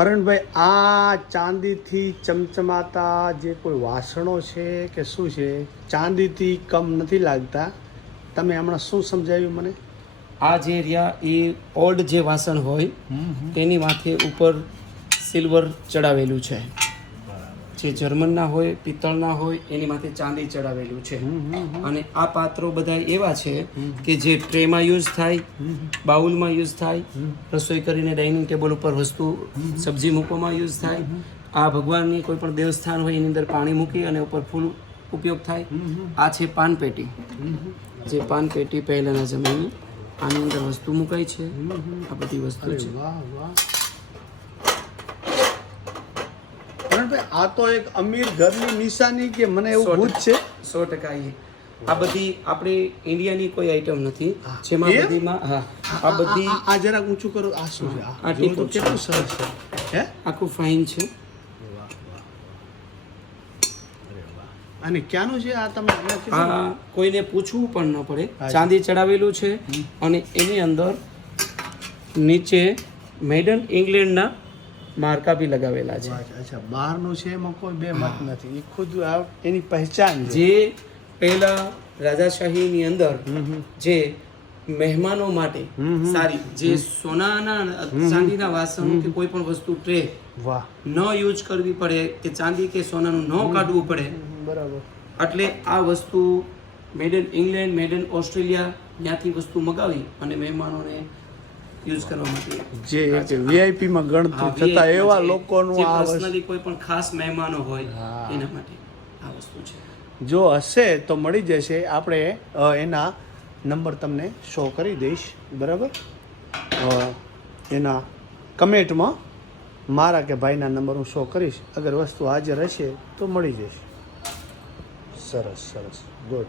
પરણભાઈ, આ ચાંદીથી ચમચમાતા જે કોઈ વાસણો છે કે શું છે, ચાંદીથી કમ નથી લાગતા, તમે હમણાં શું સમજાવ્યું મને? આ જે રહ્યા એ ઓલ્ડ જે વાસણ હોય તેની માથે ઉપર સિલ્વર ચડાવેલું છે. જે જર્મનના હોય, પિત્તળના હોય, એની માથે ચાંદી ચડાવેલું છે. અને આ પાત્રો બધા એવા છે કે જે ટ્રેમાં યુઝ થાય, બાઉલમાં યુઝ થાય, રસોઈ કરીને ડાઇનિંગ ટેબલ ઉપર વસ્તુ સબ્જી મૂકવામાં યુઝ થાય. આ ભગવાનની કોઈ પણ દેવસ્થાન હોય એની અંદર પાણી મૂકી અને ઉપર ફૂલ ઉપયોગ થાય. આ છે પાનપેટી. જે પાનપેટી પહેલાના જમાનાની, આની અંદર વસ્તુ મુકાય છે. આ બધી વસ્તુ છે. વાહ વાહ. આ તો એક અમીર ઘરની નિશાની કે મને એવું ભૂત છે. 100% આ બધી આપણે ઇન્ડિયાની કોઈ આઈટમ નથી જેમાં બધીમાં હા આ બધી આ જરાક ઊંચું કરો. આ શું છે? આ ટીપો કેટલું સરસ છે. હે, આખું ફાઇન છે. અને ક્યાંનું છે આ? તમે આ કોઈને પૂછવું પણ ન પડે. ચાંદી ચડાવેલું છે અને એની અંદર નીચે મેડન ઇંગ્લેન્ડના માર્કા બી લગાવેલા છે. અચ્છા, બહારનું છે એમાં કોઈ બે મત નથી. એ ખુદ એની પહેચાન છે. જે પહેલા રાજાશાહીની અંદર જે મહેમાનો માટે સારી જે સોનાના ચાંદીના વાસણો કે કોઈ પણ વસ્તુ ટ્રે વાહ ન યુઝ કરવી પડે કે ચાંદી કે સોનાનું ન કાઢવું પડે. બરાબર. એટલે આ વસ્તુ made in England, made in Australia ત્યાંથી વસ્તુ મગાવી અને મહેમાનોને યુઝ કરવા માટે જે વીઆઈપી માં ગણતું થતા એવા લોકોનું આ પર્સનલી કોઈ પણ ખાસ મહેમાનો હોય એના માટે આ વસ્તુ છે. જો હશે તો મળી જશે. આપણે એના નંબર તમને શો કરી દઈશ, બરાબર? એના કમેન્ટમાં મારા કે ભાઈના નંબર હું શો કરીશ. અગર વસ્તુ હાજર હશે તો મળી જશે. સરસ સરસ, ગુડ.